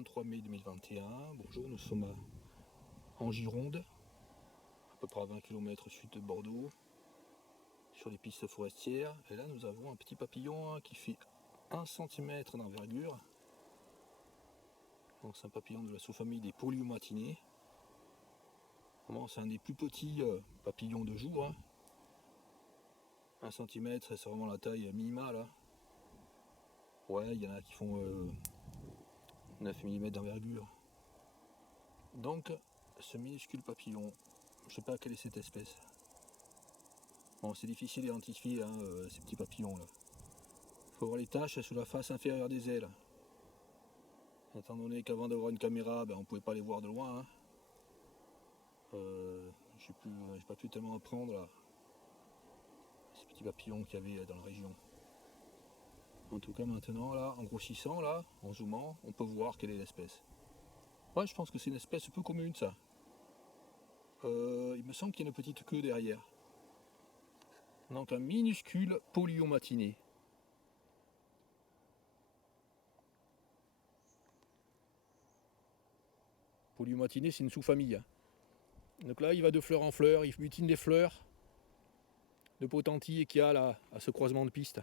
23 mai 2021. Bonjour, nous sommes en Gironde, à peu près à 20 km sud de Bordeaux, sur les pistes forestières. Et là, nous avons un petit papillon qui fait 1 cm d'envergure. Donc, c'est un papillon de la sous-famille des Polyumatinés. Vraiment, c'est un des plus petits papillons de jour. 1 cm, c'est vraiment la taille minimale. Ouais, il y en a qui font 9 mm d'envergure. Donc, ce minuscule papillon, je sais pas quelle est cette espèce. Bon, c'est difficile d'identifier ces petits papillons là. Il faut voir les taches sur la face inférieure des ailes. Étant donné qu'avant d'avoir une caméra, on pouvait pas les voir de loin. J'ai pas pu tellement apprendre là, ces petits papillons qu'il y avait dans la région. En tout cas maintenant là, en grossissant là, en zoomant, on peut voir quelle est l'espèce. Ouais, je pense que c'est une espèce peu commune ça. Il me semble qu'il y a une petite queue derrière. Donc un minuscule Polyumatiné. Polyumatiné, c'est une sous-famille. Donc là, il va de fleur en fleur, il butine des fleurs de potentilles qu'il y a là, à ce croisement de pistes.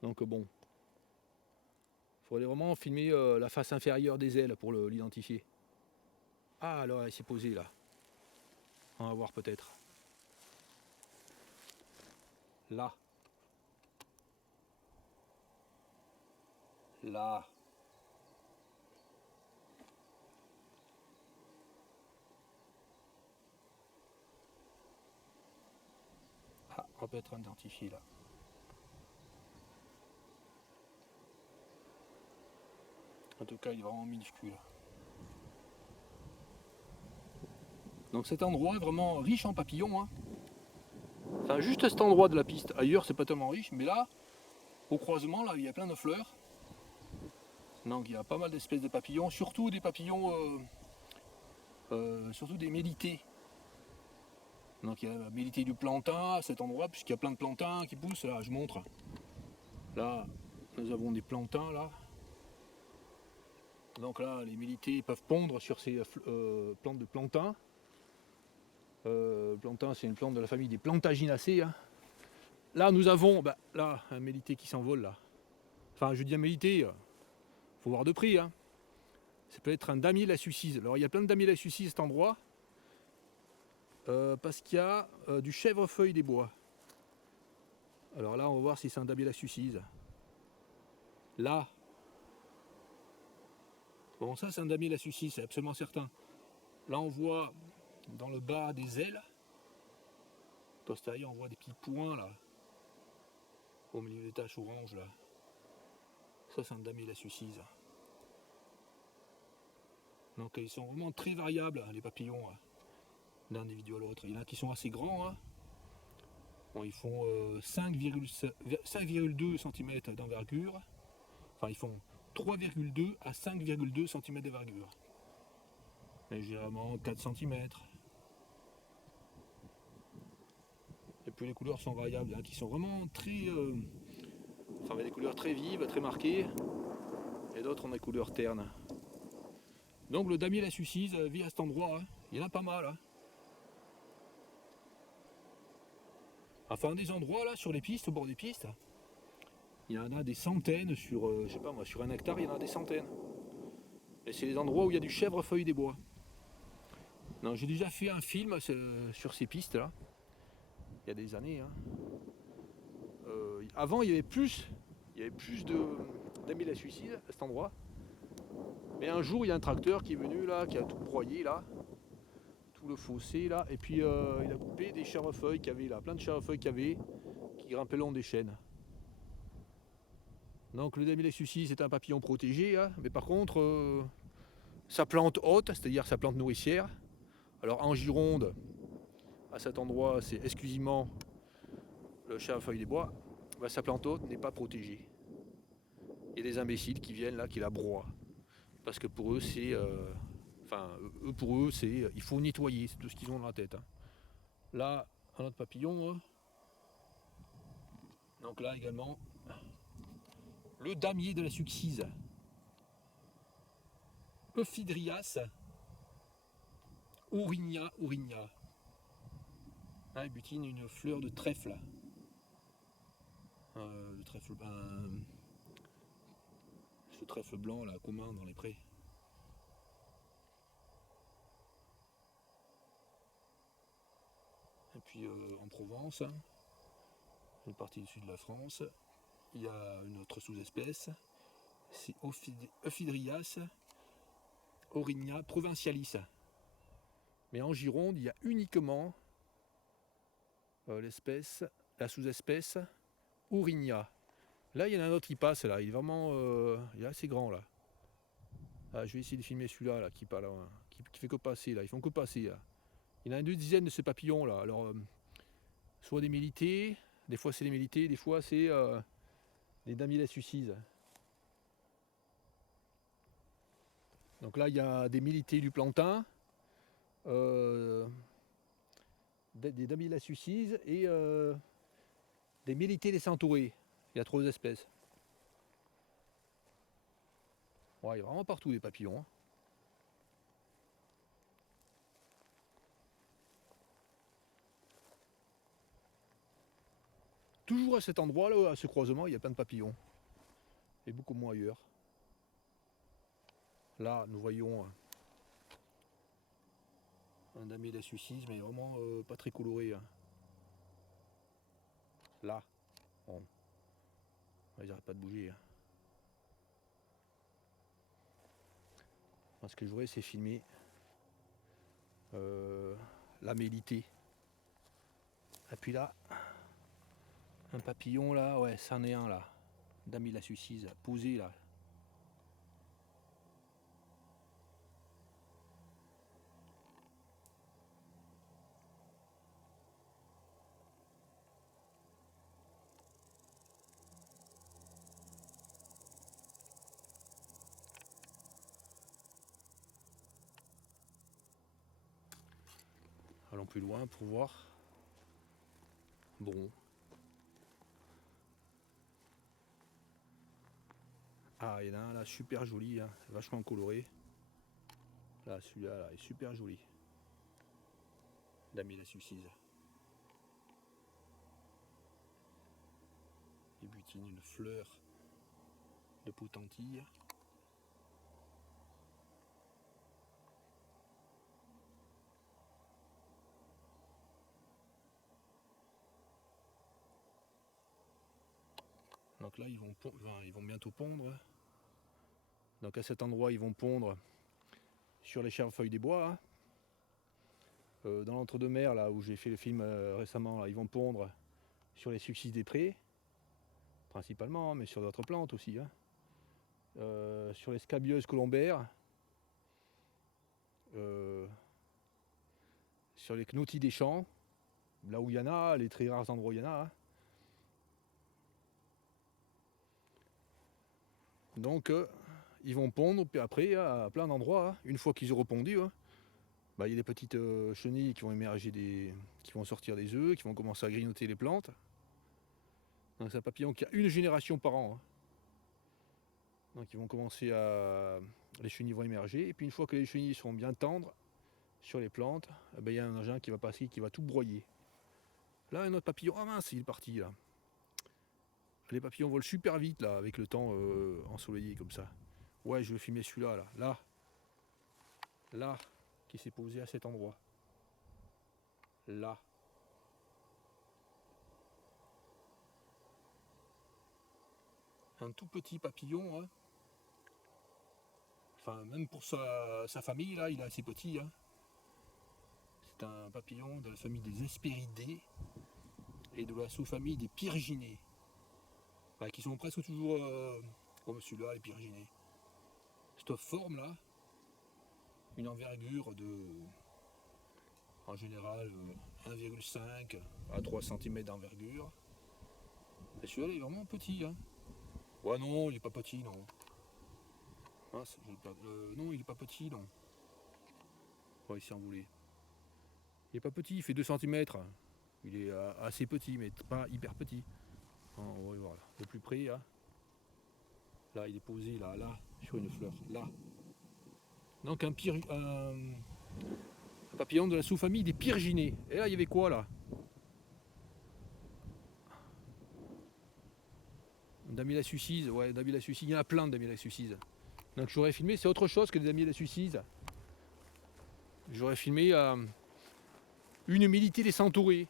Donc bon, il faudrait vraiment filmer la face inférieure des ailes pour l'identifier. Ah, alors il s'est posé là. On va voir peut-être. Là. Là. Ah, on peut être identifié là. En tout cas, il est vraiment minuscule. Donc cet endroit est vraiment riche en papillons. Enfin, juste cet endroit de la piste. Ailleurs, c'est pas tellement riche, mais là, au croisement, là, il y a plein de fleurs. Donc il y a pas mal d'espèces de papillons, surtout des papillons, surtout des mélités. Donc il y a la mélitée du plantain à cet endroit, puisqu'il y a plein de plantains qui poussent. Là, je montre. Là, nous avons des plantains là. Donc là, les mélités peuvent pondre sur ces plantes de plantain. Plantain, c'est une plante de la famille des Plantaginacées. Là, nous avons là, un mélité qui s'envole là. Enfin, je dis un mélité, faut voir de prix. Ça peut être un damier la succise. Alors, il y a plein de damiers la succise à cet endroit. Parce qu'il y a du chèvrefeuille des bois. Alors là, on va voir si c'est un damier la succise. Là. Bon, ça, c'est un damier la succise, c'est absolument certain. Là, on voit dans le bas des ailes, postérieures, on voit des petits points là, au milieu des taches oranges là. Ça, c'est un damier la succise. Donc, ils sont vraiment très variables, les papillons, d'un individu à l'autre. Il y en a qui sont assez grands. Bon, ils font 5,2 cm d'envergure. Enfin, ils font 3,2 à 5,2 cm d'envergure. Mais généralement 4 cm. Et puis les couleurs sont variables, qui sont vraiment très. Enfin, des couleurs très vives, très marquées. Et d'autres ont des couleurs ternes. Donc le damier la succise vit à cet endroit. Il y en a pas mal. Enfin, des endroits là, sur les pistes, au bord des pistes, il y en a des centaines sur, je sais pas moi, sur 1 hectare, il y en a des centaines. Et c'est les endroits où il y a du chèvrefeuille des bois. Non, j'ai déjà fait un film sur ces pistes là, il y a des années. Avant, il y avait plus d'amis la suicide à cet endroit. Mais un jour, il y a un tracteur qui est venu là, qui a tout broyé là, tout le fossé là, et puis il a coupé des chèvrefeuilles qu'il y avait là, plein de chèvrefeuilles qu'il y avait, qui grimpaient le long des chênes. Donc le damier suicide, c'est un papillon protégé, mais par contre, sa plante haute, c'est-à-dire sa plante nourricière. Alors en Gironde, à cet endroit, c'est exclusivement le chèvrefeuille des bois. Sa plante haute n'est pas protégée. Il y a des imbéciles qui viennent là, qui la broient. Parce que pour eux, c'est. Pour eux, c'est. Il faut nettoyer, c'est tout ce qu'ils ont dans la tête. Là, un autre papillon. Donc là également, le damier de la succise. Euphdrias aurigna. Ah, il butine une fleur de trèfle. Le trèfle, ce trèfle blanc là, commun dans les prés. Et puis en Provence, une partie du sud de la France, il y a une autre sous-espèce, c'est Euphdrias aurigna provincialis. Mais en Gironde, il y a uniquement l'espèce, la sous-espèce aurigna. Là, il y en a un autre qui passe là, il est vraiment il est assez grand là. Ah, je vais essayer de filmer celui-là là, qui parle, qui fait que passer là, ils font que passer là. Il y en a une dizaine de ces papillons là. Alors, soit des mélités, des fois c'est des mélités, des fois c'est des Damilas sucises. Donc là, il y a des mélités du plantain, des Damilas sucises et des mélités des centaurées. Il y a 3 espèces. Ouais, il y a vraiment partout des papillons. Hein. Toujours à cet endroit-là, à ce croisement, il y a plein de papillons. Et beaucoup moins ailleurs. Là, nous voyons un Damilas succis, mais vraiment pas très coloré. Hein. Là, bon, ils n'arrêtent pas de bouger. Hein. Ce que je voudrais, c'est filmer la mélitée. Et puis là, un papillon là, ouais, c'en est un là. Damilas succis, posé là. Allons plus loin pour voir. Bon. Ah, il y en a un là super joli, hein, vachement coloré. Là, celui-là là, est super joli. Damilas succis. Il butine une fleur de potentille. Donc là, ils vont bientôt pondre. Donc à cet endroit, ils vont pondre sur les chèvrefeuilles des bois. Hein. Dans l'entre-deux-mer, là où j'ai fait le film récemment, là, ils vont pondre sur les succis des prés, principalement, hein, mais sur d'autres plantes aussi. Hein. Sur les scabieuses colombaires, sur les cnotis des champs, là où il y en a, les très rares endroits où il y en a. Hein. Donc ils vont pondre, puis après à plein d'endroits, hein, une fois qu'ils auront pondu, hein, bah, il y a des petites chenilles qui vont émerger, qui vont sortir des œufs, qui vont commencer à grignoter les plantes. Donc c'est un papillon qui a une génération par an. Hein. Donc ils vont commencer à. Les chenilles vont émerger, et puis une fois que les chenilles seront bien tendres sur les plantes, eh ben, il y a un engin qui va passer, qui va tout broyer. Là un autre papillon, ah mince, il est parti là. Les papillons volent super vite là, avec le temps ensoleillé comme ça. Ouais, je vais filmer celui-là là, qui s'est posé à cet endroit. Là. Un tout petit papillon, hein. Enfin même pour sa famille là, il est assez petit. Hein. C'est un papillon de la famille des Hespéridés et de la sous-famille des Pyrginés. Bah, qui sont presque toujours comme celui-là, les Pyrginés. Cette forme là, une envergure de en général 1,5 à 3 cm d'envergure. Et celui-là il est vraiment petit. Hein. Ouais non, il est pas petit non. Ah, non, il est pas petit non. Ouais, il s'est envolé. Il est pas petit, il fait 2 cm. Il est assez petit, mais pas hyper petit. On va voir là. De plus près, là. Là, il est posé là, sur une fleur. Là. Donc un papillon de la sous-famille des pyrginés. Et là, il y avait quoi là? Damila suicide, ouais, Damila suicide, il y en a plein de Damila suicide. Donc j'aurais filmé, c'est autre chose que des Damila suicide. J'aurais filmé une humilité des centaurés.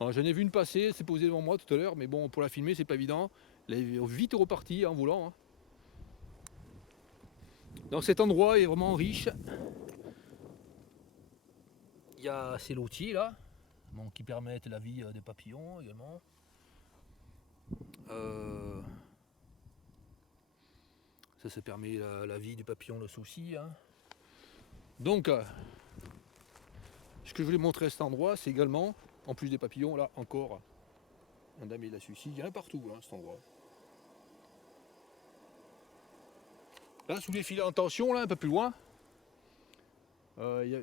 J'en ai vu une passer, elle s'est posée devant moi tout à l'heure, mais bon, pour la filmer, c'est pas évident. Elle est vite repartie en volant. Hein. Donc cet endroit est vraiment riche. Il y a ces lotiers là, bon, qui permettent la vie des papillons également. Ça permet la vie du papillon le souci. Hein. Donc, ce que je voulais montrer à cet endroit, c'est également, en plus des papillons, là encore, un damier de la suicide, il y en a partout, hein, cet endroit. Là, sous les filets en tension, là, un peu plus loin,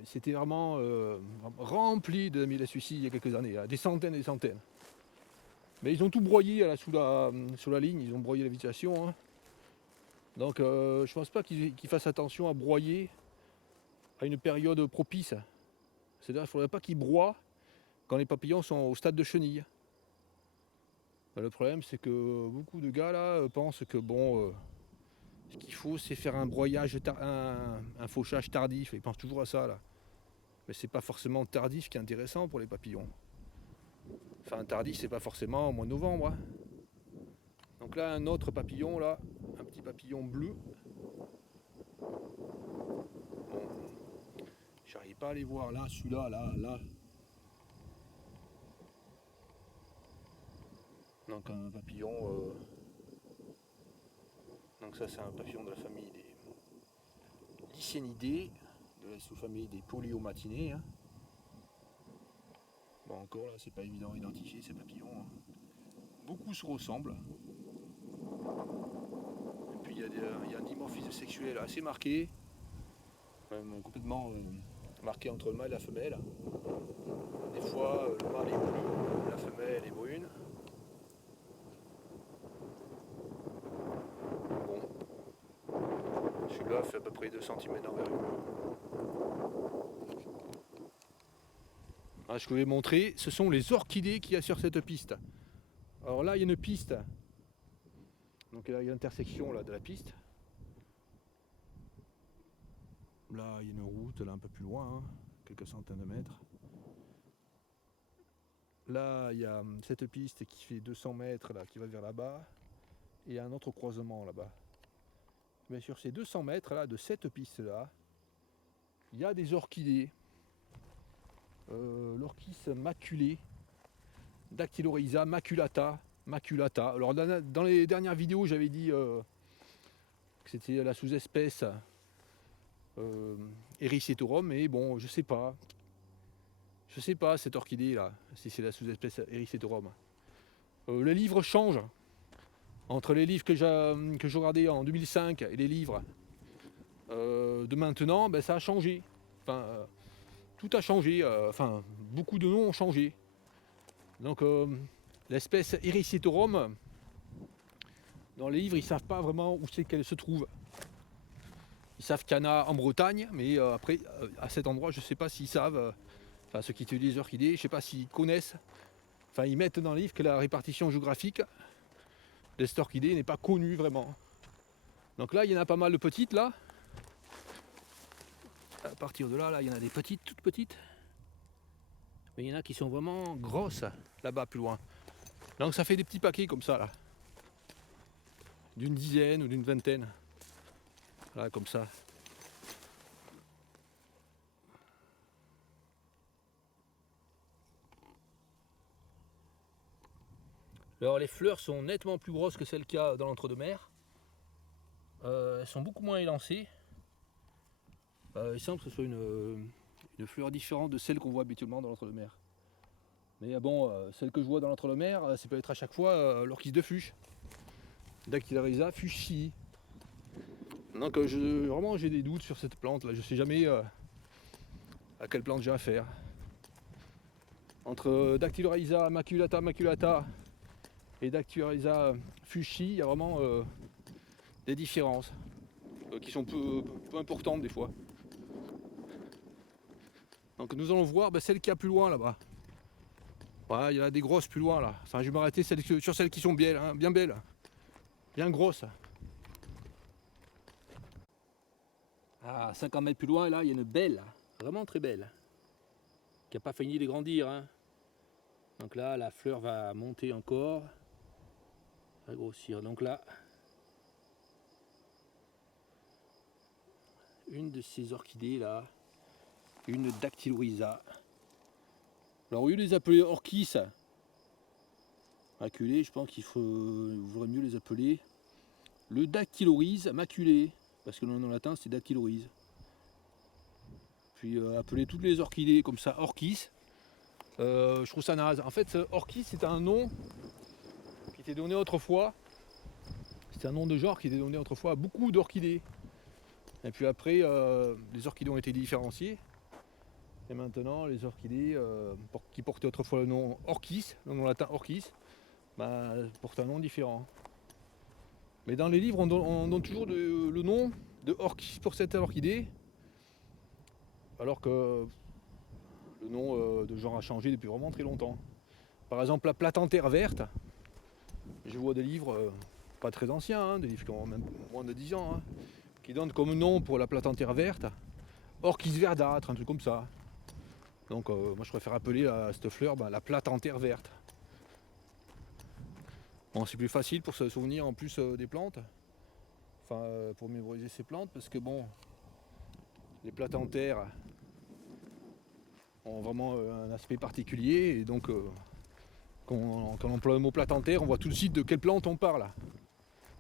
c'était vraiment rempli de damiers de la suicide il y a quelques années, là, des centaines et des centaines. Mais ils ont tout broyé là, sous la ligne, ils ont broyé la végétation. Hein. Donc, je pense pas qu'ils fassent attention à broyer à une période propice. C'est-à-dire qu'il ne faudrait pas qu'ils broient quand les papillons sont au stade de chenille. Le problème, c'est que beaucoup de gars là pensent que bon, ce qu'il faut, c'est faire un broyage, un fauchage tardif. Ils pensent toujours à ça là. Mais c'est pas forcément tardif qui est intéressant pour les papillons. Enfin, tardif, c'est pas forcément au mois de novembre. Hein. Donc là, un autre papillon là, un petit papillon bleu. Bon, j'arrive pas à les voir là, celui-là, là. Donc un papillon. Donc ça, c'est un papillon de la famille des Lycienidés, de la sous-famille des Polyomatinées. Hein. Bon, encore là, c'est pas évident à identifier ces papillons. Hein. Beaucoup se ressemblent. Et puis il y a un dimorphisme sexuel assez marqué, même complètement marqué entre le mâle et la femelle. Des fois, le mâle est bleu, la femelle est brune. Bon, celui-là fait à peu près 2 cm d'envergure. Ce que je voulais montrer, ce sont les orchidées qu'il y a sur cette piste. Alors là, il y a une piste. Donc là, il y a l'intersection là, de la piste. Là, il y a une route, là un peu plus loin, hein, quelques centaines de mètres. Là, il y a cette piste qui fait 200 mètres, là, qui va vers là-bas. Et il y a un autre croisement là-bas. Mais sur ces 200 mètres là, de cette piste-là, il y a des orchidées. L'orchis maculé, Dactylorhiza maculata. Alors dans les dernières vidéos, j'avais dit que c'était la sous-espèce Ericetorum, mais bon, je sais pas cette orchidée là, si c'est la sous-espèce Ericetorum. Les livres changent. Entre les livres que je regardais en 2005 et les livres de maintenant, ben, ça a changé. Enfin, tout a changé. Enfin, beaucoup de noms ont changé. Donc, l'espèce Ericetorum, dans les livres, ils ne savent pas vraiment où c'est qu'elle se trouve. Ils savent qu'il y en a en Bretagne, mais après, à cet endroit, je ne sais pas s'ils savent. Enfin, ceux qui utilisent les orchidées, je ne sais pas s'ils connaissent. Enfin, ils mettent dans le livre que la répartition géographique de cette orchidée n'est pas connue vraiment. Donc là, il y en a pas mal de petites là. À partir de là, il y en a des petites, toutes petites. Mais il y en a qui sont vraiment grosses là-bas plus loin. Donc ça fait des petits paquets comme ça là. D'une dizaine ou d'une vingtaine. Là, comme ça. Alors les fleurs sont nettement plus grosses que celles qu'il y a dans l'entre-deux-mer. Elles sont beaucoup moins élancées. Il semble que ce soit une fleur différente de celle qu'on voit habituellement dans l'entre-deux-mer. Mais bon, celle que je vois dans l'entre-deux-mer, ça peut être à chaque fois l'orchis de Fuchs. Dactylorhiza fuchsii. Donc vraiment j'ai des doutes sur cette plante là, je sais jamais à quelle plante j'ai affaire. Entre Dactylorhiza maculata et Dactylorhiza fuchsii, il y a vraiment des différences. qui sont peu importantes des fois. Donc nous allons voir celle qui a plus loin là-bas. Voilà, il y en a des grosses plus loin là. Enfin, je vais m'arrêter sur celles qui sont belles, hein, bien belles, bien grosses. Ah, 50 mètres plus loin, là, il y a une belle, vraiment très belle, qui n'a pas fini de grandir. Hein. Donc là, la fleur va monter encore, va grossir. Donc là, une de ces orchidées là, une Dactylorhiza. Alors au lieu de les appeler orchis maculé, je pense qu'il vaudrait mieux les appeler le Dactylorhize maculé, parce que le nom latin c'est Dactylorhize. Puis appeler toutes les orchidées comme ça orchis, je trouve ça naze. En fait, orchis c'est un nom qui était donné autrefois. C'est un nom de genre qui était donné autrefois à beaucoup d'orchidées. Et puis après, les orchidées ont été différenciées. Et maintenant, les orchidées qui portaient autrefois le nom orchis, le nom latin orchis, portent un nom différent. Mais dans les livres, on donne toujours le nom de orchis pour cette orchidée, alors que le nom de genre a changé depuis vraiment très longtemps. Par exemple, la Platanthère verte, je vois des livres pas très anciens, hein, des livres qui ont même moins de 10 ans, hein, qui donnent comme nom pour la Platanthère verte orchis verdâtre, un truc comme ça. Donc moi je préfère appeler cette fleur la Platanthère verte. Bon, c'est plus facile pour se souvenir en plus des plantes, enfin pour mémoriser ces plantes, parce que bon, les platanthères ont vraiment un aspect particulier, et donc quand on emploie le mot platanthère, on voit tout de suite de quelle plante on parle.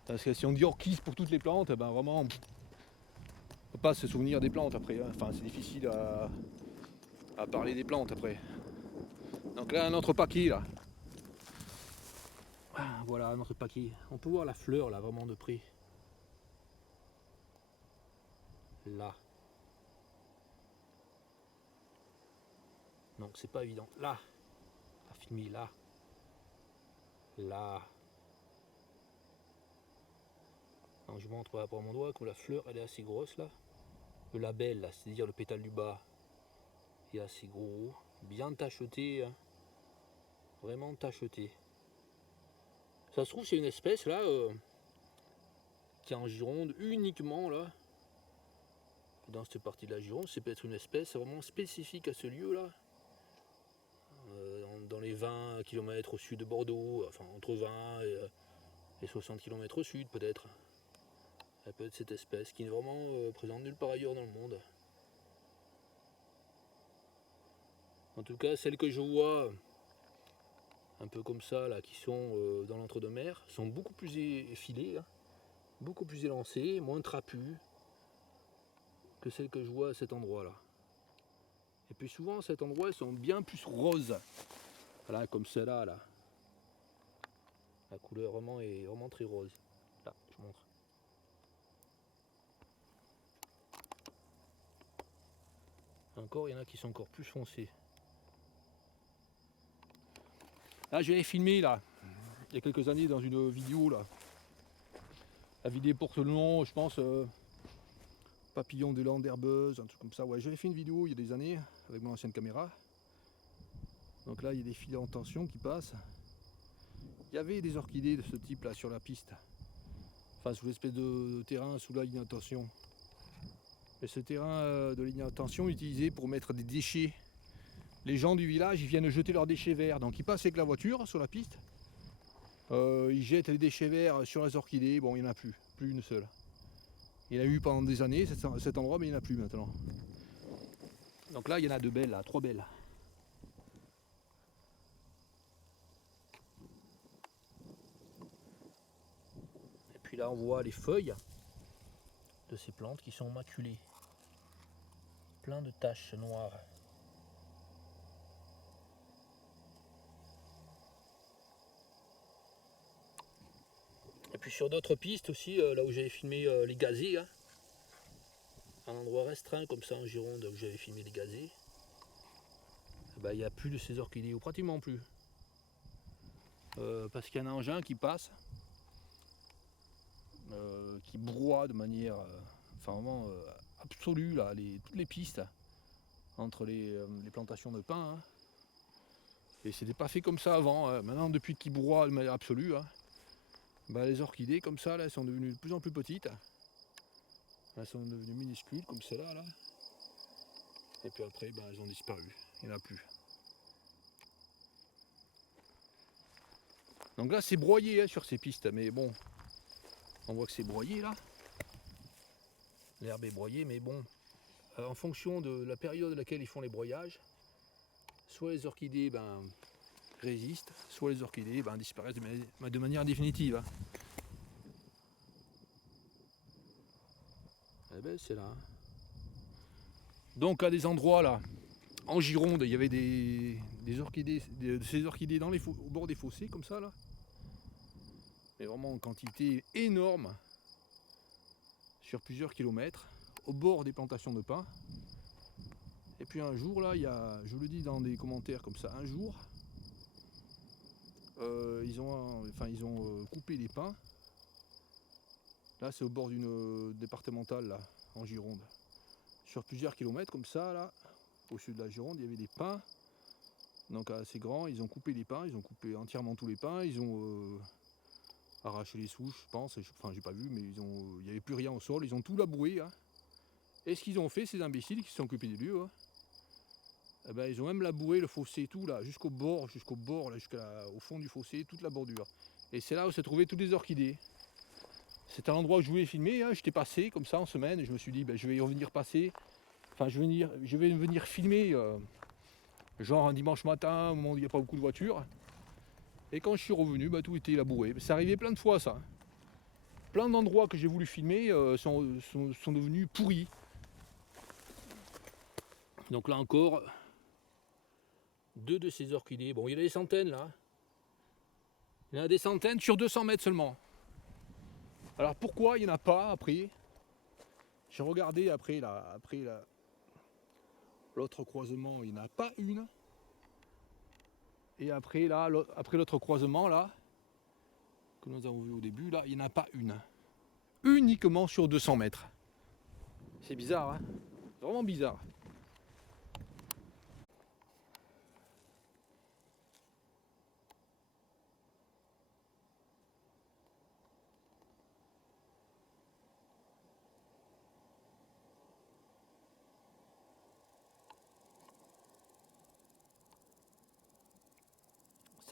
Parce que si on dit orchis pour toutes les plantes, vraiment on ne peut pas se souvenir des plantes après, hein. Enfin c'est difficile à parler des plantes après. Donc là un autre paquet là. Voilà un autre paquet. On peut voir la fleur là vraiment de près. Là. Donc c'est pas évident. Là. À filmer là. Là. Donc, je montre par rapport à mon doigt que la fleur elle est assez grosse là. Le label là, c'est-à-dire le pétale du bas, est assez gros. Bien tacheté. Hein. Vraiment tacheté. Ça se trouve c'est une espèce là qui est en Gironde uniquement là. Dans cette partie de la Gironde, c'est peut-être une espèce vraiment spécifique à ce lieu là. Dans les 20 km au sud de Bordeaux, enfin entre 20 et 60 km au sud peut-être. Ça peut être cette espèce qui n'est vraiment présente nulle part ailleurs dans le monde. En tout cas, celles que je vois un peu comme ça là, qui sont dans l'entre-deux-mers, sont beaucoup plus effilées, hein, beaucoup plus élancées, moins trapues que celles que je vois à cet endroit là. Et puis souvent à cet endroit elles sont bien plus roses. Voilà, comme celle-là là. La couleur vraiment est vraiment très rose. Là, je montre. Encore, il y en a qui sont encore plus foncés. Là, j'avais filmé là, il y a quelques années dans une vidéo là. La vidéo porte le nom, je pense, Papillon de lande herbeuse, un truc comme ça. Ouais, j'avais fait une vidéo il y a des années avec mon ancienne caméra. Donc là, il y a des filets en tension qui passent. Il y avait des orchidées de ce type là sur la piste. Enfin, sous l'espèce de terrain sous la ligne de tension. Et ce terrain de ligne de tension utilisé pour mettre des déchets. Les gens du village, ils viennent jeter leurs déchets verts. Donc ils passent avec la voiture sur la piste. Ils jettent les déchets verts sur les orchidées. Bon, il n'y en a plus une seule. Il y en a eu pendant des années cet endroit, mais il n'y en a plus maintenant. Donc là, il y en a deux belles, là, trois belles. Et puis là, on voit les feuilles de ces plantes qui sont maculées. Plein de taches noires. Et puis sur d'autres pistes aussi, là où j'avais filmé les gazés, hein, un endroit restreint comme ça en Gironde où j'avais filmé les gazés, il n'y a plus de ces orchidées, ou pratiquement plus. Parce qu'il y a un engin qui passe, qui broie de manière enfin vraiment absolue là, toutes les pistes entre les plantations de pins. Hein. Et c'était pas fait comme ça avant. Hein. Maintenant, depuis qu'ils broient de manière absolue, hein, bah, les orchidées comme ça, là, elles sont devenues de plus en plus petites. Elles sont devenues minuscules comme celle-là. Là. Et puis après, bah, elles ont disparu. Il n'y en a plus. Donc là, c'est broyé hein, sur ces pistes. Mais bon, on voit que c'est broyé là. L'herbe est broyée, mais bon, en fonction de la période à laquelle ils font les broyages, soit les orchidées résistent, soit les orchidées disparaissent de manière définitive. Hein. Eh ben, c'est là. Hein. Donc à des endroits là, en Gironde, il y avait des orchidées, ces orchidées au bord des fossés comme ça là. Mais vraiment en quantité énorme, sur plusieurs kilomètres, au bord des plantations de pins. Et puis un jour là, je vous le dis dans des commentaires comme ça, un jour, ils ont coupé les pins. Là c'est au bord d'une départementale là, en Gironde. Sur plusieurs kilomètres comme ça là, au sud de la Gironde, il y avait des pins. Donc assez grands, ils ont coupé les pins, ils ont coupé entièrement tous les pins, ils ont arraché les souches, je pense, enfin j'ai pas vu, mais il n'y avait plus rien au sol, ils ont tout labouré. Hein. Et ce qu'ils ont fait, ces imbéciles qui se sont occupés des lieux, hein, eh ben, ils ont même labouré le fossé, tout là, jusqu'au bord, là, jusqu'au fond du fossé, toute la bordure. Et c'est là où se trouvaient toutes les orchidées. C'est un endroit où je voulais filmer, hein, j'étais passé comme ça en semaine, et je me suis dit, je vais y revenir passer, enfin je vais venir filmer, genre un dimanche matin, au moment où il n'y a pas beaucoup de voitures. Et quand je suis revenu, tout était labouré. C'est arrivé plein de fois ça. Plein d'endroits que j'ai voulu filmer sont devenus pourris. Donc là encore, 2 de ces orchidées. Bon, il y en a des centaines là. Il y en a des centaines sur 200 mètres seulement. Alors pourquoi il n'y en a pas après? J'ai regardé après l'autre croisement, il n'y en a pas une. Et après là, après l'autre croisement là, que nous avons vu au début, là, il n'y en a pas une. Uniquement sur 200 mètres. C'est bizarre, hein? C'est vraiment bizarre.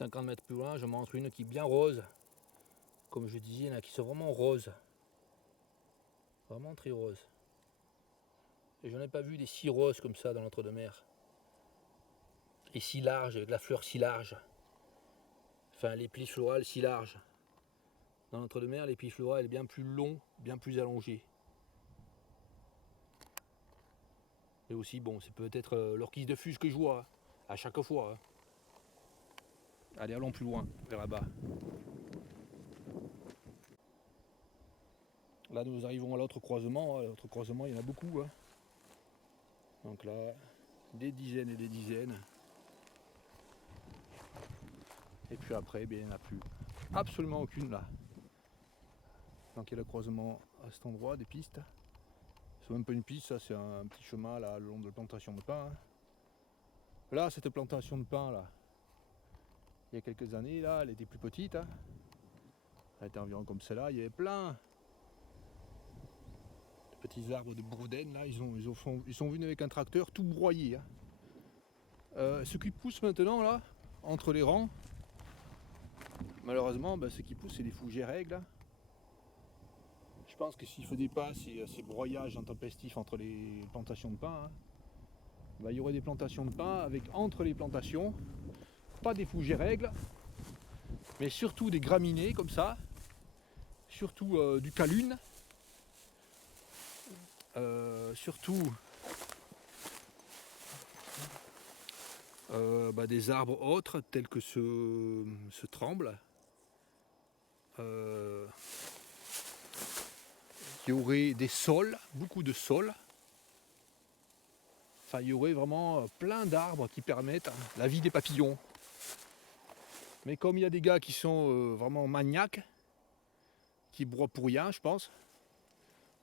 « 50 mètres plus loin, je montre une qui est bien rose. Comme je disais, il y en a qui sont vraiment roses. Vraiment très roses. Et j'en ai pas vu des si roses comme ça dans l'entre-deux-mer. Et si larges, avec la fleur si large. Enfin, l'épi floral si large. Dans l'entre-deux-mer, l'épi floral est bien plus long, bien plus allongé. Et aussi, bon, c'est peut-être l'orchis de Fuse que je vois, à chaque fois. Hein. Allez, allons plus loin, vers là-bas. Là, nous arrivons à l'autre croisement. L'autre croisement, il y en a beaucoup. Hein. Donc là, des dizaines et des dizaines. Et puis après, il n'y en a plus. Absolument aucune là. Donc il y a le croisement à cet endroit, des pistes. C'est même pas une piste, ça c'est un petit chemin là, le long de la plantation de pin. Hein. Là, cette plantation de pin là, il y a quelques années, là, elle était plus petite. Hein. Elle était environ comme celle-là, il y avait plein de petits arbres de bourdaine là, ils sont venus avec un tracteur tout broyé. Hein. Ce qui pousse maintenant là, entre les rangs, malheureusement, ce qui pousse c'est des fougères aigles. Hein. Je pense que s'il ne faisait pas ces broyages intempestifs entre les plantations de pin, hein, il y aurait des plantations de pin avec entre les plantations, pas des fougères aigles, mais surtout des graminées comme ça, surtout du calune, surtout des arbres autres tels que ce tremble. Il y aurait des sols, beaucoup de sols. Enfin, il y aurait vraiment plein d'arbres qui permettent la vie des papillons. Mais comme il y a des gars qui sont vraiment maniaques, qui broient pour rien, je pense,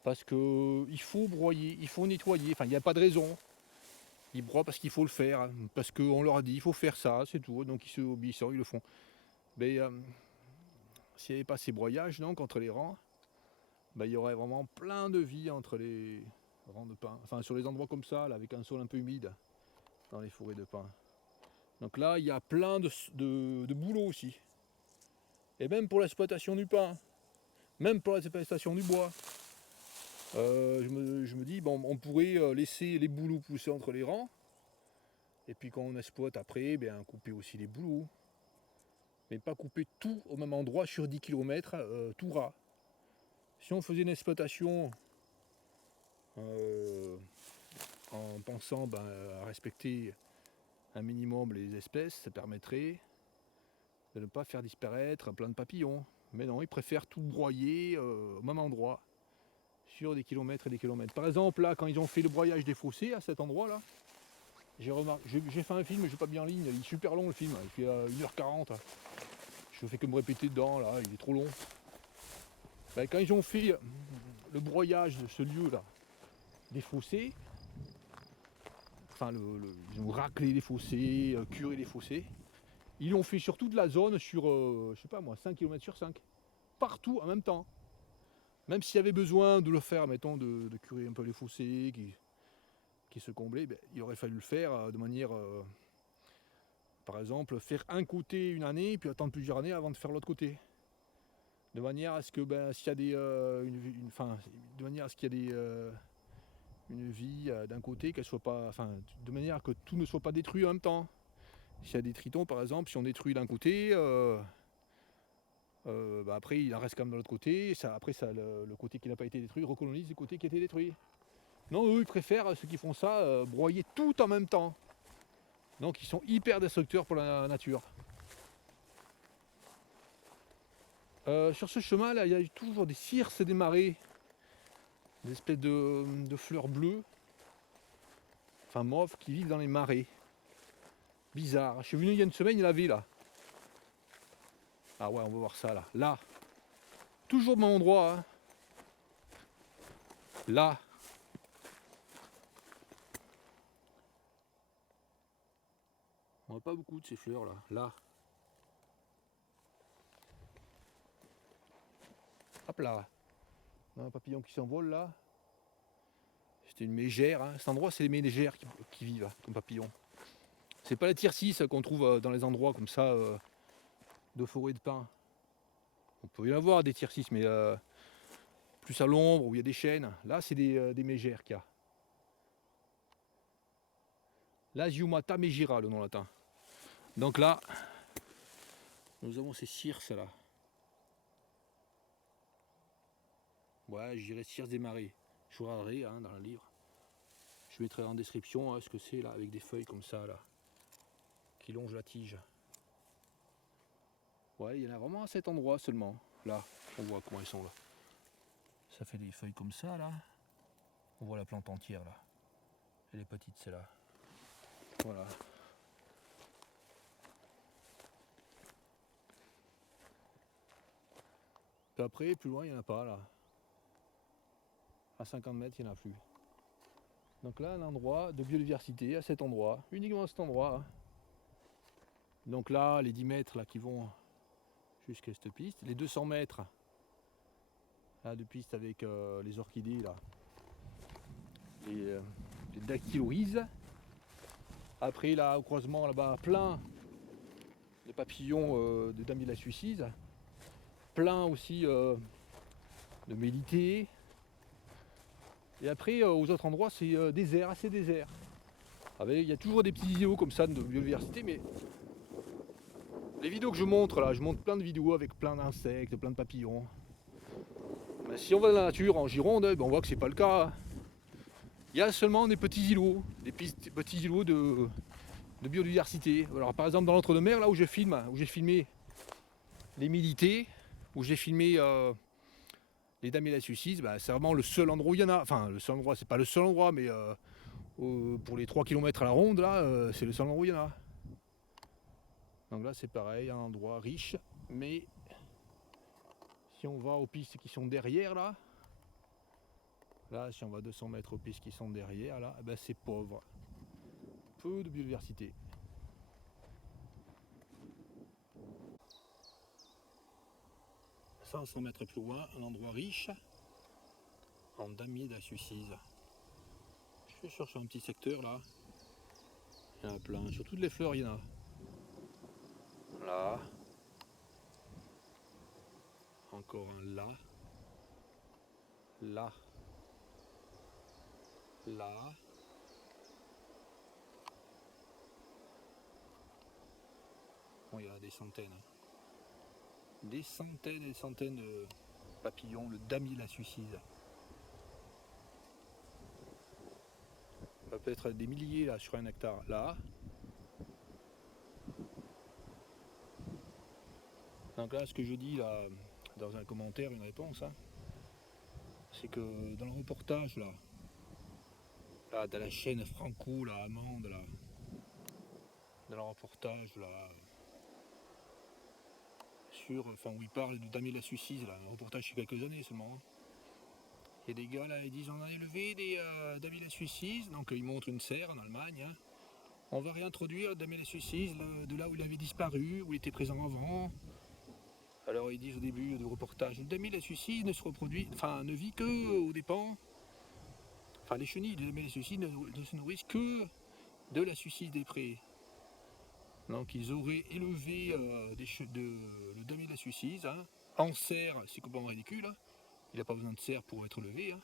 Parce que il faut broyer, il faut nettoyer, enfin il n'y a pas de raison. Ils broient parce qu'il faut le faire, hein, parce qu'on leur a dit il faut faire ça, c'est tout. Donc ils se obéissent, ils le font. Mais s'il n'y avait pas ces broyages donc entre les rangs, il y aurait vraiment plein de vie entre les rangs de pins. Enfin sur les endroits comme ça, là, avec un sol un peu humide, dans les forêts de pins. Donc là, il y a plein de boulot aussi. Et même pour l'exploitation du pin, même pour l'exploitation du bois. Je me dis, bon, on pourrait laisser les bouleaux pousser entre les rangs. Et puis quand on exploite après, couper aussi les bouleaux. Mais pas couper tout au même endroit sur 10 km, tout ras. Si on faisait une exploitation en pensant à respecter un minimum les espèces, ça permettrait de ne pas faire disparaître plein de papillons. Mais non, ils préfèrent tout broyer au même endroit, sur des kilomètres et des kilomètres. Par exemple, là, quand ils ont fait le broyage des fossés à cet endroit-là, j'ai fait un film, je ne l'ai pas bien en ligne, il est super long le film, il fait 1h40. Je ne fais que me répéter dedans, là, il est trop long. Quand ils ont fait le broyage de ce lieu-là, des fossés, ils ont raclé les fossés, curé les fossés, ils l'ont fait sur toute la zone sur, je sais pas moi, 5 km sur 5. Partout en même temps. Même s'il y avait besoin de le faire, mettons, de curer un peu les fossés qui se comblaient, il aurait fallu le faire de manière, par exemple, faire un côté une année, puis attendre plusieurs années avant de faire l'autre côté. De manière à ce que s'il y a des, de manière à ce qu'il y ait une vie d'un côté, qu'elle soit pas, de manière à que tout ne soit pas détruit en même temps. S'il y a des tritons, par exemple, si on détruit d'un côté, après il en reste quand même de l'autre côté. Le côté qui n'a pas été détruit recolonise le côté qui a été détruit. Non, eux, ils préfèrent, ceux qui font ça, broyer tout en même temps. Donc ils sont hyper destructeurs pour la nature. Sur ce chemin là, il y a toujours des circes et des marais, des espèces de fleurs bleues, enfin mauves, qui vivent dans les marais. Bizarre. Je suis venu il y a une semaine, il y en avait là. Ah ouais, on va voir ça là. Là. Toujours au même endroit. Hein. Là. On n'a pas beaucoup de ces fleurs là. Là. Hop là. On a un papillon qui s'envole là. C'était une mégère. Hein. Cet endroit, c'est les mégères qui vivent hein, comme papillons. C'est pas la tyrcis qu'on trouve dans les endroits comme ça de forêt de pins. On peut y en avoir des tyrcis, mais plus à l'ombre où il y a des chênes. Là, c'est des mégères qu'il y a. L'Asiumata megira, le nom latin. Donc là, nous avons ces circes là. Ouais, je dirais circe des marais. Je regarderai hein, dans le livre. Je mettrai en description hein, ce que c'est là, avec des feuilles comme ça là, qui longent la tige. Ouais, il y en a vraiment à cet endroit seulement. Là, on voit comment ils sont là. Ça fait des feuilles comme ça là. On voit la plante entière là. Elle est petite celle-là. Voilà. Puis après, plus loin, il n'y en a pas là. À 50 mètres, il n'y en a plus. Donc là, un endroit de biodiversité à cet endroit, uniquement à cet endroit. Donc là, les 10 mètres là, qui vont jusqu'à cette piste, les 200 mètres là, de piste avec les orchidées là, les dactyloïdes. Après là, au croisement là-bas, plein de papillons de Damila suicide, plein aussi de mélités. Et après, aux autres endroits, c'est désert, assez désert. Il y a toujours des petits îlots comme ça de biodiversité, mais les vidéos que je montre là, je montre plein de vidéos avec plein d'insectes, plein de papillons. Mais si on va dans la nature en Gironde, on voit que c'est pas le cas. Il y a seulement des petits îlots, des petits îlots de biodiversité. Alors par exemple dans l'entre-deux-mer, là où j'ai filmé les milités, où j'ai filmé les dames et la suicide, c'est vraiment le seul endroit où il y en a. Enfin le seul endroit, c'est pas le seul endroit, mais pour les 3 km à la ronde, là, c'est le seul endroit où il y en a. Donc là c'est pareil, un endroit riche, mais si on va aux pistes qui sont derrière là, Là, si on va 200 mètres aux pistes qui sont derrière, là, eh ben, c'est pauvre. Peu de biodiversité. 500 mètres plus loin, un endroit riche en damier de la Suisse. Je cherche un petit secteur là. Il y en a plein. Sur toutes les fleurs, il y en a. Là. Encore un là. Là. Là. Bon, il y en a des centaines. Des centaines et des centaines de papillons, le damier de la Suicide. Ça va peut-être des milliers là sur un hectare. Là. Donc là, ce que je dis là, dans un commentaire, une réponse, hein, c'est que dans le reportage là, dans la chaîne Franco, là, allemande, là, dans le reportage là, où il parle de damier de la Suicide, là, un reportage il y a quelques années seulement. Hein. Il y a des gars là, ils disent on a élevé des damier de la Suicide, donc ils montrent une serre en Allemagne. Hein. On va réintroduire le damier de la Suicide de là où il avait disparu, où il était présent avant. Alors ils disent au début du reportage, le damier de la Suicide ne se reproduit, enfin ne vit que aux dépens. Enfin les chenilles de damier de la Suicide ne se nourrissent que de la Suicide des prés. Donc ils auraient élevé le damier de la Suicide, hein, en serre, c'est complètement ridicule, hein. Il n'a pas besoin de serre pour être levé. Hein.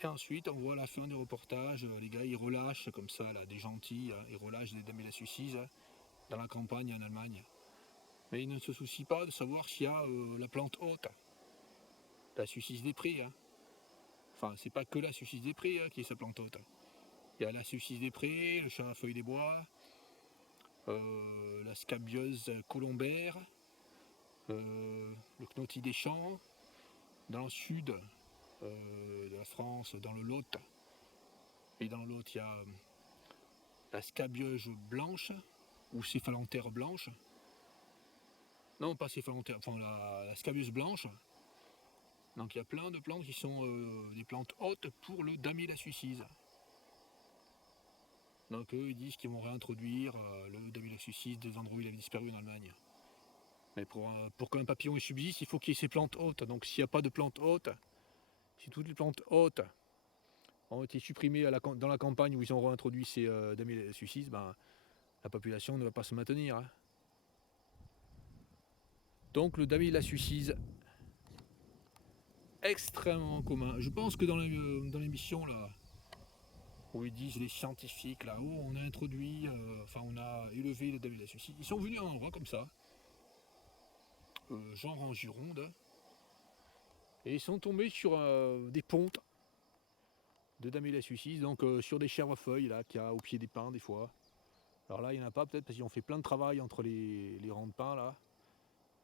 Et ensuite on voit à la fin du reportage, les gars ils relâchent comme ça, là, des gentils, hein, ils relâchent des damiers de la Suicide hein, dans la campagne en Allemagne. Mais ils ne se soucient pas de savoir s'il y a la plante haute, la Suicide des prés. Hein. Enfin c'est pas que la Suicide des prés hein, qui est sa plante haute. Il y a la Suicide des prés, le chat à feuilles des bois, la scabieuse colombaire, le knotty des champs. Dans le sud de la France, dans le Lot, et dans le Lot, il y a la scabieuse blanche ou céphalanthère blanche. Non, pas céphalanthère, enfin la scabieuse blanche. Donc il y a plein de plantes qui sont des plantes hautes pour le damier de la Suicide. Donc eux, ils disent qu'ils vont réintroduire le damier de la Suicide des endroits où il avait disparu en Allemagne. Mais pour qu'un papillon subsiste, il faut qu'il y ait ces plantes hautes. Donc s'il n'y a pas de plantes hautes, si toutes les plantes hautes ont été supprimées dans la campagne où ils ont réintroduit ces damiers de la Suicide, ben, la population ne va pas se maintenir. Hein. Donc le damier de la Suicide, extrêmement commun. Je pense que dans l'émission là, où ils disent les scientifiques là, où on a introduit, on a élevé le damier de la Suicide, ils sont venus à un endroit comme ça, genre en Gironde, et ils sont tombés sur des pontes de damier de la Suicide, donc sur des chèvrefeuilles là qu'il y a au pied des pins des fois. Alors là il n'y en a pas peut-être parce qu'ils ont fait plein de travail entre les rangs de pins là.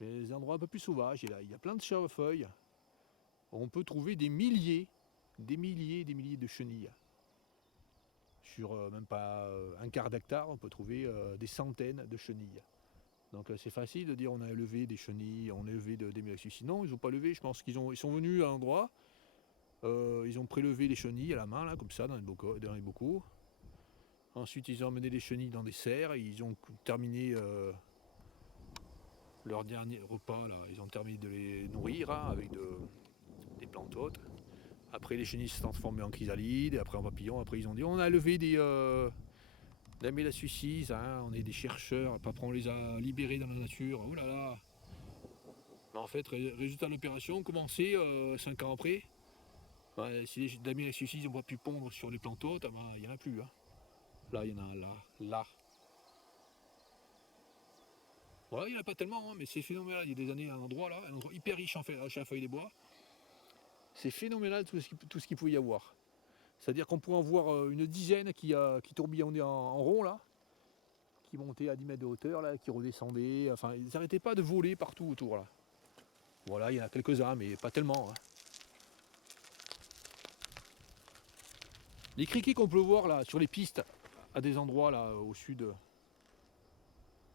Mais des endroits un peu plus sauvages, et là il y a plein de chèvrefeuilles. On peut trouver des milliers de chenilles. Sur même pas un quart d'hectare, on peut trouver des centaines de chenilles. Donc c'est facile de dire on a élevé des chenilles, on a élevé des mélacus. Non, ils n'ont pas levé, je pense ils sont venus à un endroit, ils ont prélevé les chenilles à la main, là, comme ça, dans les bocaux. Ensuite, ils ont emmené les chenilles dans des serres, et ils ont terminé leur dernier repas, là. Ils ont terminé de les nourrir hein, avec des plantes hautes. Après, les chenilles se sont transformées en chrysalides, et après en papillons. Après, ils ont dit on a levé des damier de la Suicide, hein, on est des chercheurs, après on les a libérés dans la nature. Oh là là. Mais en fait, résultat de l'opération, commencé 5 ans après. Ouais, si les damiers de la Suicide n'ont pas pu pondre sur les plantes hautes, il n'y en a plus. Hein. Là, il y en a un là. Ouais, il n'y en a pas tellement, hein, mais c'est phénoménal. Il y a des années, un endroit hyper riche en fait, chez la feuille des bois. C'est phénoménal tout ce qu'il pouvait y avoir. C'est-à-dire qu'on pouvait en voir une dizaine qui tourbillonnaient en rond là, qui montaient à 10 mètres de hauteur, là, qui redescendaient. Enfin, ils n'arrêtaient pas de voler partout autour là. Voilà, il y en a quelques-uns, mais pas tellement. Hein. Les criquets qu'on peut voir là sur les pistes, à des endroits là au sud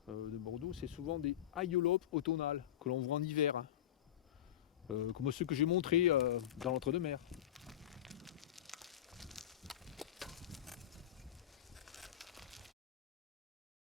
de Bordeaux, c'est souvent des aïolopes automnales que l'on voit en hiver. Hein. Comme ceux que j'ai montrés dans l'entre-deux-mer.